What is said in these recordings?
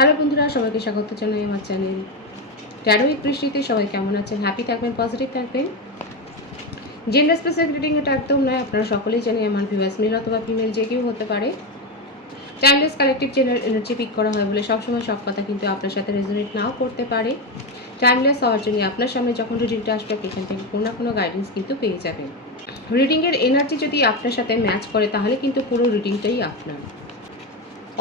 Hello বন্ধুরা, সবাইকে স্বাগত জানাই আমার চ্যানেল ট্যারোইক বৃষ্টিতে সবাই কেমন আছেন? হ্যাপি থাকবেন পজিটিভ থাকবেন। জেন্ডার স্পেসিফিক রিডিং এটা একদম নয়, আপনারা সকলেই জানেন আমার ভিউয়ার্স মেল অথবা ফিমেল যে কেউ হতে পারে। Timeless collective general energy pick করা হয় বলে সবসময় সব কথা কিন্তু আপনার সাথে রেজোনেট নাও করতে পারে। টাইমলেস হওয়ার জন্য আপনার সামনে যখন রিডিংটা আসবে এখান থেকে কোনো না কোনো গাইডেন্স কিন্তু পেয়ে যাবেন। রিডিংয়ের এনার্জি যদি আপনার সাথে ম্যাচ করে, তাহলে কিন্তু পুরো রিডিংটাই আপনার।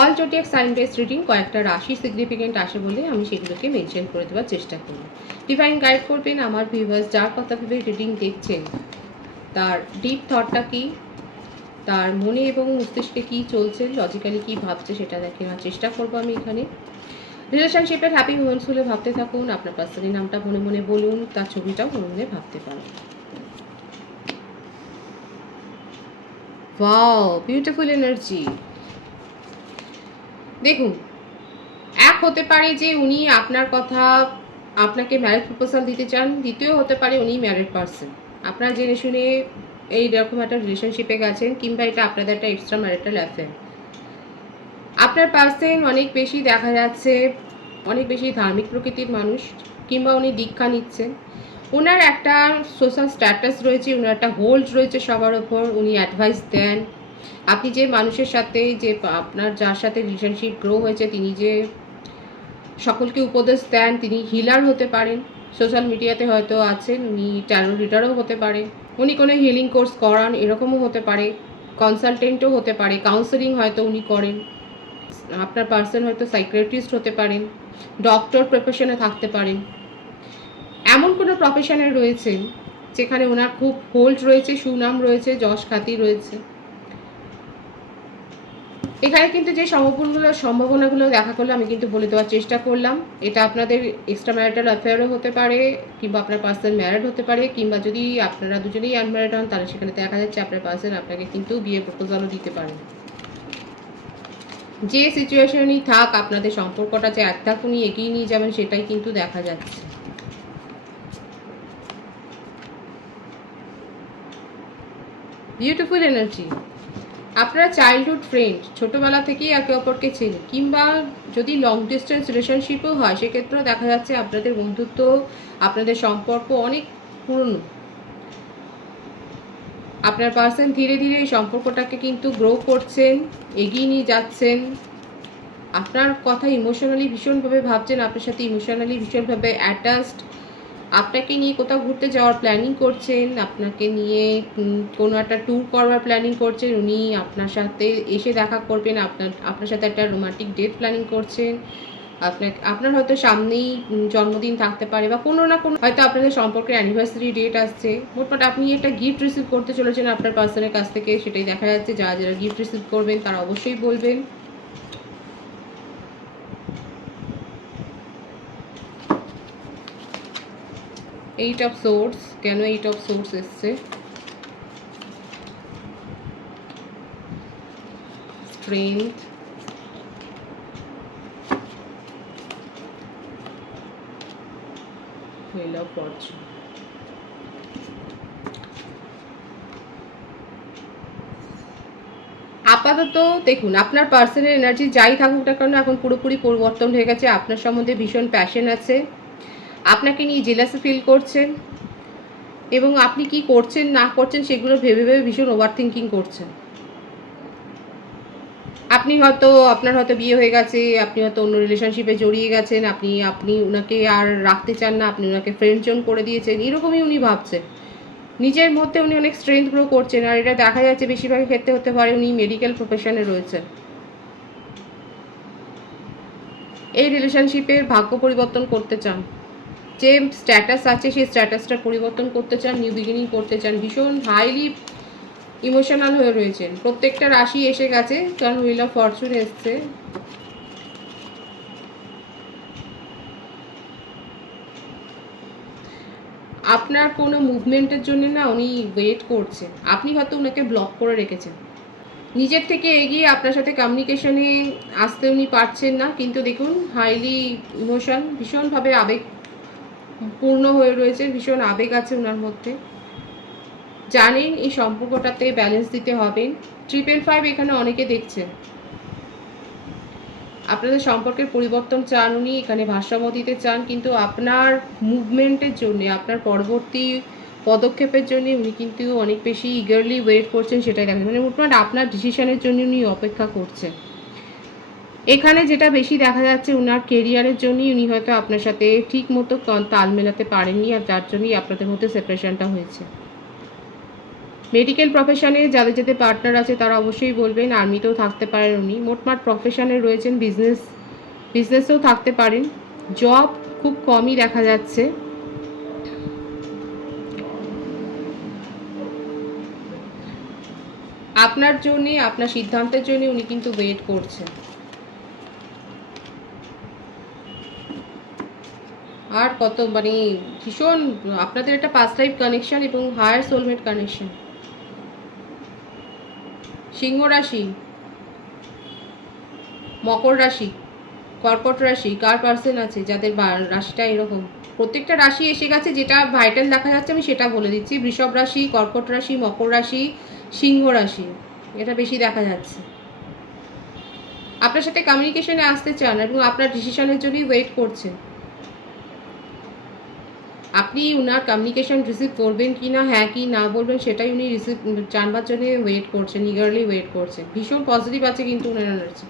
All zodiac sign base reading কয়েকটা রাশি সিগনিফিকেন্ট আসে বলে আমি সেগুলোকে মেনশন করে দেওয়ার চেষ্টা করি। ডিভাইন গাইড করবেন আমার ভিউয়ার্স যার কথা ভেবে রিডিং দেখছেন, তার ডিপ থটটা কী, তার মনে এবং মস্তিষ্কে কি চলছে লজিক্যালি কি ভাবছে সেটা দেখার চেষ্টা করব আমি এখানে। রিলেশনশিপের হ্যাপি মোমেন্টসগুলো ভাবতে থাকুন, আপনার পার্সনের নামটা মনে মনে বলুন, তার ছবিটাও মনে মনে ভাবতে পারেন। ওয়াও বিউটিফুল এনার্জি দেখুন, এক হতে পারে যে উনি আপনার কথা আপনাকে ম্যারেজ প্রপোজাল দিতে চান, দ্বিতীয় হতে পারে উনি ম্যারেড পারসন আপনার জেনে শুনে এই রকম একটা রিলেশনশিপে গেছেন, কিংবা এটা আপনাদের একটা এক্সট্রা ম্যারিটাল অ্যাফেয়ার আপনার পার্সন অনেক বেশি দেখা যাচ্ছে, অনেক বেশি ধার্মিক প্রকৃতির মানুষ, কিংবা উনি দীক্ষা নিচ্ছেন। ওনার একটা সোশ্যাল স্ট্যাটাস রয়েছে ওনার একটা হোল্ড রয়েছে সবার ওপর, উনি অ্যাডভাইস দেন। আপনি যে মানুষের সাথে যে আপনার যার সাথে রিলেশনশিপ গ্রো হয়েছে, তিনি যে সকলকে উপদেশ দেন, তিনি হিলার হতে পারেন। সোশ্যাল মিডিয়াতে হয়তো আছেন, উনি ট্যারো রিডারও হতে পারে। উনি কোনো হিলিং কোর্স করান, এরকমও হতে পারে। কনসালটেন্টও হতে পারে কাউন্সেলিং হয়তো উনি করেন। আপনার পার্সন হয়তো সাইক্রেটিস্ট হতে পারেন ডক্টর প্রফেশনে থাকতে পারেন। এমন কোনো প্রফেশনে রয়েছেন, যেখানে ওনার খুব হোল্ড রয়েছে, সুনাম রয়েছে যশ খ্যাতি রয়েছে। এখানে কিন্তু যে সম্ভাবনাগুলো সম্ভাবনাগুলো দেখা করলে, আমি কিন্তু বলে দেওয়ার চেষ্টা করলাম। এটা আপনাদের এক্সট্রা ম্যারিটাল অ্যাফেয়ারও হতে পারে, কিংবা আপনার পার্সন ম্যারিড হতে পারে, কিংবা যদি আপনারা দুজনেই আনম্যারিড হন, তাহলে সেখানে দেখা যাচ্ছে আপনার পার্সন আপনাকে কিন্তু বিয়ের প্রপোজালও দিতে পারেন যে সিচুয়েশনই থাক, আপনাদের সম্পর্কটা যে এক ধাপ উনি এগিয়ে নিয়ে যাবেন, সেটাই কিন্তু দেখা যাচ্ছে। বিউটিফুল এনার্জি আপনারা চাইল্ডহুড ফ্রেন্ড ছোটোবেলা থেকেই একে অপরকে চেনে কিংবা যদি লং ডিস্টেন্স রিলেশনশিপও হয়, সেক্ষেত্রেও দেখা যাচ্ছে আপনাদের বন্ধুত্ব, আপনাদের সম্পর্ক অনেক পুরনো। আপনার পার্সন ধীরে ধীরে এই সম্পর্কটাকে কিন্তু গ্রো করছেন, এগিয়ে নিয়ে যাচ্ছেন। আপনার কথা ইমোশনালি ভীষণভাবে ভাবছেন, আপনার সাথে ইমোশনালি ভীষণভাবে অ্যাটাচড আপনাকে নিয়ে কোথাও ঘুরতে যাওয়ার প্ল্যানিং করছেন? আপনাকে নিয়ে কোনো একটা ট্যুর করবার প্ল্যানিং করছেন? উনি আপনার সাথে এসে দেখা করবেন, আপনার আপনার সাথে একটা রোমান্টিক ডেট প্ল্যানিং করছেন। আপনার আপনার হয়তো সামনেই জন্মদিন থাকতে পারে বা কোনো না কোনো, হয়তো আপনাদের সম্পর্কের অ্যানিভার্সারি ডেট আসছে। মোটমাট আপনি একটা গিফট রিসিভ করতে চলেছেন আপনার পার্সনের কাছ থেকে, সেটাই দেখা যাচ্ছে। যারা যারা গিফট রিসিভ করবেন, তারা অবশ্যই বলবেন। এইট অফ সোর্স কেন এইট অফ সোর্স এসছে? স্ট্রেংথ আপাতত দেখুন, আপনার পার্সোনাল এনার্জি যাই থাকুক না কেন, এখন পুরোপুরি পরিবর্তন হয়ে গেছে। আপনার সম্বন্ধে ভীষণ প্যাশন আছে। আপনাকে নিয়ে জেলাসি ফিল করছেন? এবং আপনি কি করছেন, না করছেন, সেগুলো ভেবে ভেবে ভীষণ ওভার থিঙ্কিং করছেন? আপনি হয়তো, আপনার হয়তো বিয়ে হয়ে গেছে, আপনি হয়তো অন্য রিলেশনশিপে জড়িয়ে গেছেন, আপনি আপনি ওনাকে আর রাখতে চান না, আপনি ওনাকে ফ্রেন্ড জোন করে দিয়েছেন, এরকমই উনি ভাবছেন। নিজের মধ্যে উনি অনেক স্ট্রেংথ গ্রো করছেন, আর এটা দেখা যাচ্ছে বেশিরভাগ ক্ষেত্রে হতে পারে উনি মেডিকেল প্রফেশনে রয়েছেন। এই রিলেশনশিপের ভাগ্য পরিবর্তন করতে চান। যে স্ট্যাটাস আছে, সেই স্ট্যাটাসটা পরিবর্তন করতে চান নিউ বিগিনিং করতে চান, ভীষণ হাইলি ইমোশনাল হয়ে রয়েছেন। প্রত্যেকটা রাশি এসে গেছে, কারণ হুইল অফ ফরচুন এসছে। আপনার কোনো মুভমেন্টের জন্য না উনি ওয়েট করছেন। আপনি হয়তো ওনাকে ব্লক করে রেখেছেন। নিজের থেকে এগিয়ে আপনার সাথে কমিউনিকেশনে আসতে উনি পারছেন না, কিন্তু দেখুন হাইলি ইমোশন ভীষণভাবে আবেগ পূর্ণ হয়ে রয়েছে, ভীষণ আবেগ আছে ওনার মধ্যে। জানেন, এই সম্পর্কটাতে ব্যালেন্স দিতে হবে। ট্রিপল ফাইভ এখানে অনেকে দেখছেন। আপনাদের সম্পর্কের পরিবর্তন চান উনি, এখানে ভারসাম্য দিতে চান, কিন্তু আপনার মুভমেন্টের জন্য, আপনার পরবর্তী পদক্ষেপের জন্য উনি কিন্তু অনেক বেশি ইগারলি ওয়েট করছেন, সেটাই দেখেন মানে মোটমাট আপনার ডিসিশনের জন্য উনি অপেক্ষা করছেন। এখানে যেটা বেশি দেখা যাচ্ছে, উনার কেরিয়ারের জন্যই উনি হয়তো আপনার সাথে ঠিক মতো তাল মেলাতে পারেননি আর যার জন্যই আপনাদের মধ্যে সেপারেশনটা হয়েছে। মেডিকেল প্রফেশনে যাদের যাদের পার্টনার আছে তারা অবশ্যই বলবেন আর্মিতেও থাকতে পারেন উনি। মোটমাট প্রফেশনে রয়েছেন বিজনেস বিজনেসেও থাকতে পারেন। জব খুব কমই দেখা যাচ্ছে। আপনার জন্যে, আপনার সিদ্ধান্তের জন্য উনি কিন্তু ওয়েট করছেন। আর কত মানে ভীষণ, আপনাদের একটা পাস্ট লাইফ কানেকশন এবং হায়ার সোলমেট কানেকশন সিংহ রাশি, মকর রাশি, কর্কট রাশি, কার পার্সেন আছে, যাদের রাশিটা এরকম। প্রত্যেকটা রাশি এসে গেছে, যেটা ভাইটাল দেখা যাচ্ছে, আমি সেটা বলে দিচ্ছি। বৃষভ রাশি, কর্কট রাশি, মকর রাশি, সিংহ রাশি, এটা বেশি দেখা যাচ্ছে। আপনার সাথে কমিউনিকেশনে আসতে চান এবং আপনার ডিসিশনের জন্যই ওয়েট করছেন। আপনি উনার কমিউনিকেশন রিসিভ করবেন কি না হ্যাঁ কি না বলবেন, সেটাই উনি রিসিভ জানবার জন্য ওয়েট করছেন ইগারলি ওয়েট করছেন। ভীষণ পজিটিভ আছে কিন্তু উনার এনার্জি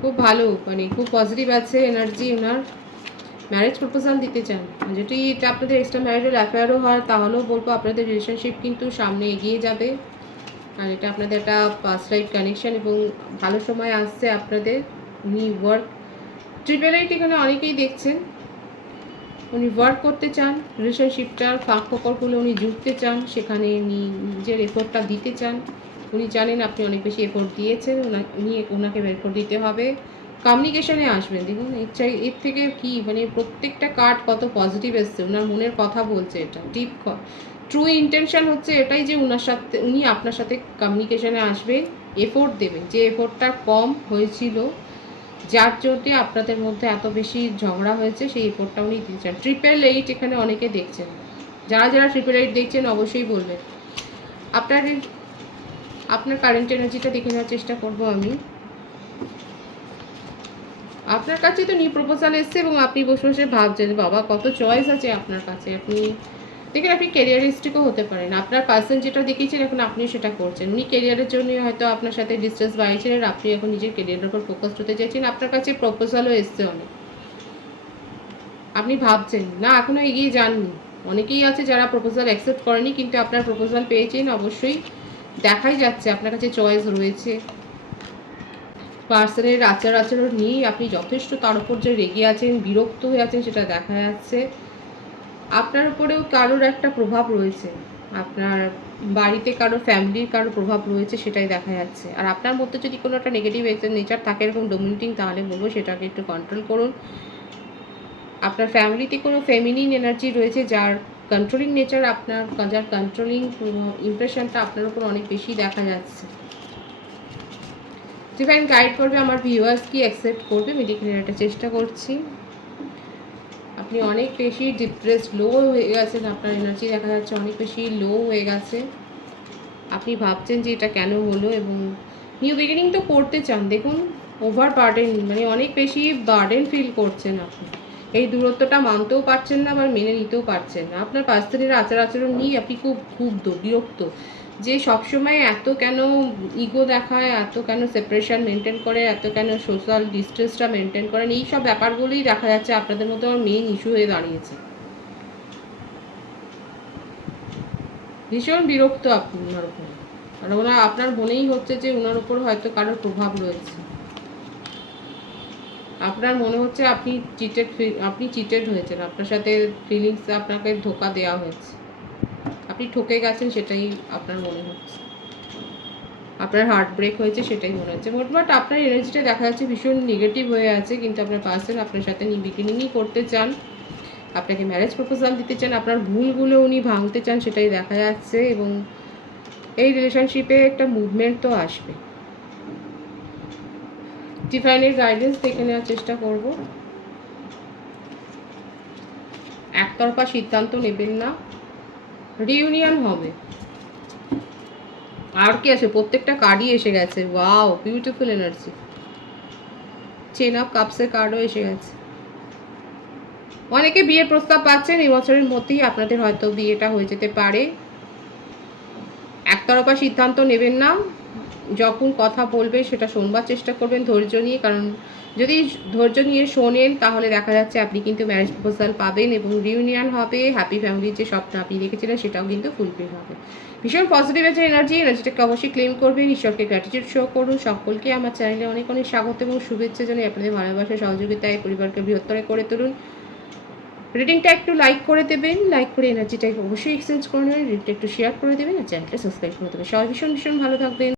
খুব ভালো মানে খুব পজিটিভ আছে এনার্জি ওনার ম্যারেজ প্রপোজাল দিতে চান। যদি এটা আপনাদের এক্সট্রা ম্যারিটাল অ্যাফেয়ারও হয়, তাহলেও বলব আপনাদের রিলেশনশিপ কিন্তু সামনে এগিয়ে যাবে। আর এটা আপনাদের একটা পাস্ট লাইফ কানেকশন এবং ভালো সময় আসছে আপনাদের। উনি ওয়ার্ক ট্রিপল এইট এখানে অনেকেই দেখছেন। উনি ওয়ার্ক করতে চান রিলেশনশিপটার ফাঁক ফোকরগুলো উনি জুড়তে চান, সেখানে উনি নিজের এফোর্টটা দিতে চান। উনি জানেন আপনি অনেক বেশি এফোর্ট দিয়েছেন উনি ওনাকে এফোর্ট দিতে হবে। কমিউনিকেশনে আসবেন, দেখুন, এর চাই, এর থেকে কি মানে প্রত্যেকটা কার্ড কত পজিটিভ এসছে ওনার মনের কথা বলছে এটা ডিপ ট্রু ইন্টেনশন হচ্ছে এটাই যে ওনার সাথে, উনি আপনার সাথে কমিউনিকেশনে আসবেন এফোর্ট দেবেন, যে এফোর্টটা কম হয়েছিল যার জন্যে আপনাদের মধ্যে এত বেশি ঝগড়া হয়েছে, সেই এফোর্টটা উনি দিচ্ছেন ট্রিপল এইট এখানে অনেকে দেখছেন। যারা যারা ট্রিপল এইট দেখছেন অবশ্যই বলবেন। আপনার আপনার কারেন্ট এনার্জিটা দেখে নেওয়ার চেষ্টা করব আমি। আপনার কাছে তো নিউ প্রপোজাল এসছে এবং আপনি বসে বসে ভাবছেন, বাবা, কত চয়েস আছে আপনার কাছে? আপনি দেখেন, আপনি ক্যারিয়ারিস্টিকও হতে পারেন। আপনার পার্সন যেটা দেখিয়েছেন, এখন আপনি সেটা করছেন। উনি ক্যারিয়ারের জন্য হয়তো আপনার সাথে ডিস্টেন্স বাড়িয়েছেন আর আপনি এখন নিজের ক্যারিয়ারের উপর ফোকাস হতে চাইছেন। আপনার কাছে প্রপোজালও এসছে অনেক। আপনি ভাবছেন, না এখনও এগিয়ে যাননি। অনেকেই আছে যারা প্রপোজাল অ্যাকসেপ্ট করেনি, কিন্তু আপনার প্রপোজাল পেয়েছেন, অবশ্যই দেখাই যাচ্ছে। আপনার কাছে চয়েস রয়েছে। পার্সনের আচার আচরণ নিয়েই আপনি যথেষ্ট তার উপর যে রেগে আছেন, বিরক্ত হয়ে আছেন, সেটা দেখা যাচ্ছে। আপনার উপরেও কারোর একটা প্রভাব রয়েছে। আপনার বাড়িতে কারও ফ্যামিলির কারও প্রভাব রয়েছে সেটাই দেখা যাচ্ছে। আর আপনার মধ্যে যদি কোনো একটা নেগেটিভ নেচার থাকে, এরকম ডোমিনেটিং তাহলে বলব সেটাকে একটু কন্ট্রোল করুন। আপনার ফ্যামিলিতে কোনো ফেমিনিন এনার্জি রয়েছে যার কন্ট্রোলিং নেচার আপনার, যার কন্ট্রোলিং ইমপ্রেশনটা আপনার উপর অনেক বেশি দেখা যাচ্ছে। ডিভাইন গাইড করবে আমার ভিউয়ার্স কি অ্যাকসেপ্ট করবে মেডিকেল একটা চেষ্টা করছি। আপনি অনেক বেশি ডিপ্রেস লো হয়ে গেছেন, আপনার এনার্জি দেখা যাচ্ছে অনেক বেশি লো হয়ে গেছে। আপনি ভাবছেন যে এটা কেন হলো এবং নিউ বিগিনিং তো করতে চান, দেখুন ওভার বার্ডেন মানে অনেক বেশি বার্ডেন ফিল করছেন আপনি। এই দূরত্বটা মানতেও পারছেন না আবার মেনে নিতেও পারছেন না। আপনার পাঁচ দিনের আচার আচরণ নিয়ে আপনি খুব ক্ষুব্ধ, বিরক্ত। যে সবসময় এত কেন ইগো দেখায়, এত কেন সেপারেশন মেনটেন করে, এত কেন সোশ্যাল ডিস্টেন্সটা মেনটেন করেন এই সব ব্যাপারগুলোই দেখা যাচ্ছে। আপনাদের মতো আমার মেইন ইস্যু হয়ে দাঁড়িয়েছে। ভীষণ বিরক্ত আপনি ওনার উপর। আর ওনার, আপনার মনেই হচ্ছে যে ওনার উপর হয়তো কারোর প্রভাব রয়েছে। আপনার মনে হচ্ছে আপনি চিটেড আপনি চিটেড হয়েছেন। আপনার সাথে ফিলিংস আপনাকে ধোকা দেওয়া হয়েছে। আপনি ঠকে গেছেন সেটাই আপনার মনে হচ্ছে। আপনার হার্ট ব্রেক হয়েছে সেটাই মনে হচ্ছে। মোটমাট আপনার এনার্জিটা দেখা যাচ্ছে ভীষণ নেগেটিভ হয়ে আছে, কিন্তু আপনার পার্সন আপনার সাথে বিগিনিংই করতে চান, আপনাকে ম্যারেজ প্রপোজাল দিতে চান, আপনার ভুলগুলো উনি ভাঙতে চান সেটাই দেখা যাচ্ছে এবং এই রিলেশনশিপে একটা মুভমেন্ট তো আসবে। ডিফাইনের গাইডেন্স দেখে নেওয়ার চেষ্টা করব। একতরফা সিদ্ধান্ত নেবেন না। রিউনিয়ন হবে। আর কি আছে? প্রত্যেকটা কার্ডই এসে গেছে। Wow beautiful energy ten of কাপসের কার্ডও এসে গেছে। অনেকে বিয়ের প্রস্তাব পাচ্ছেন, এই বছরের মধ্যেই আপনাদের হয়তো বিয়েটা হয়ে যেতে পারে। একতরফা সিদ্ধান্ত নেবেন না। যখন কথা বলবে সেটা শোনবার চেষ্টা করবেন ধৈর্য নিয়ে, কারণ যদি ধৈর্য নিয়ে শোনেন তাহলে দেখা যাচ্ছে আপনি কিন্তু ম্যারেজ প্রপোজাল পাবেন এবং রিউনিয়ন হবে হ্যাপি ফ্যামিলির যে স্বপ্ন আপনি রেখেছিলেন সেটাও কিন্তু ফুলফিল হবে। ভীষণ পজিটিভ আছে এনার্জি এনার্জিটাকে অবশ্যই ক্লেম করবেন, ঈশ্বরকে গ্র্যাটিটিউড শো করুন, সকলকে আমার চ্যানেলে অনেক অনেক স্বাগত এবং শুভেচ্ছা জানাই, আপনাদের ভালোবাসা, সহযোগিতায় পরিবারকে বৃহত্তর করে তুলুন। রিডিংটা একটু লাইক করে দেবেন লাইক করে এনার্জিটাকে অবশ্যই এক্সচেঞ্জ করে নেবেন রিডিংটা একটু শেয়ার করে দেবেন, আর চ্যানেলটা সাবস্ক্রাইব করে দেবেন। সবাই ভীষণ ভীষণ ভালো থাকবেন।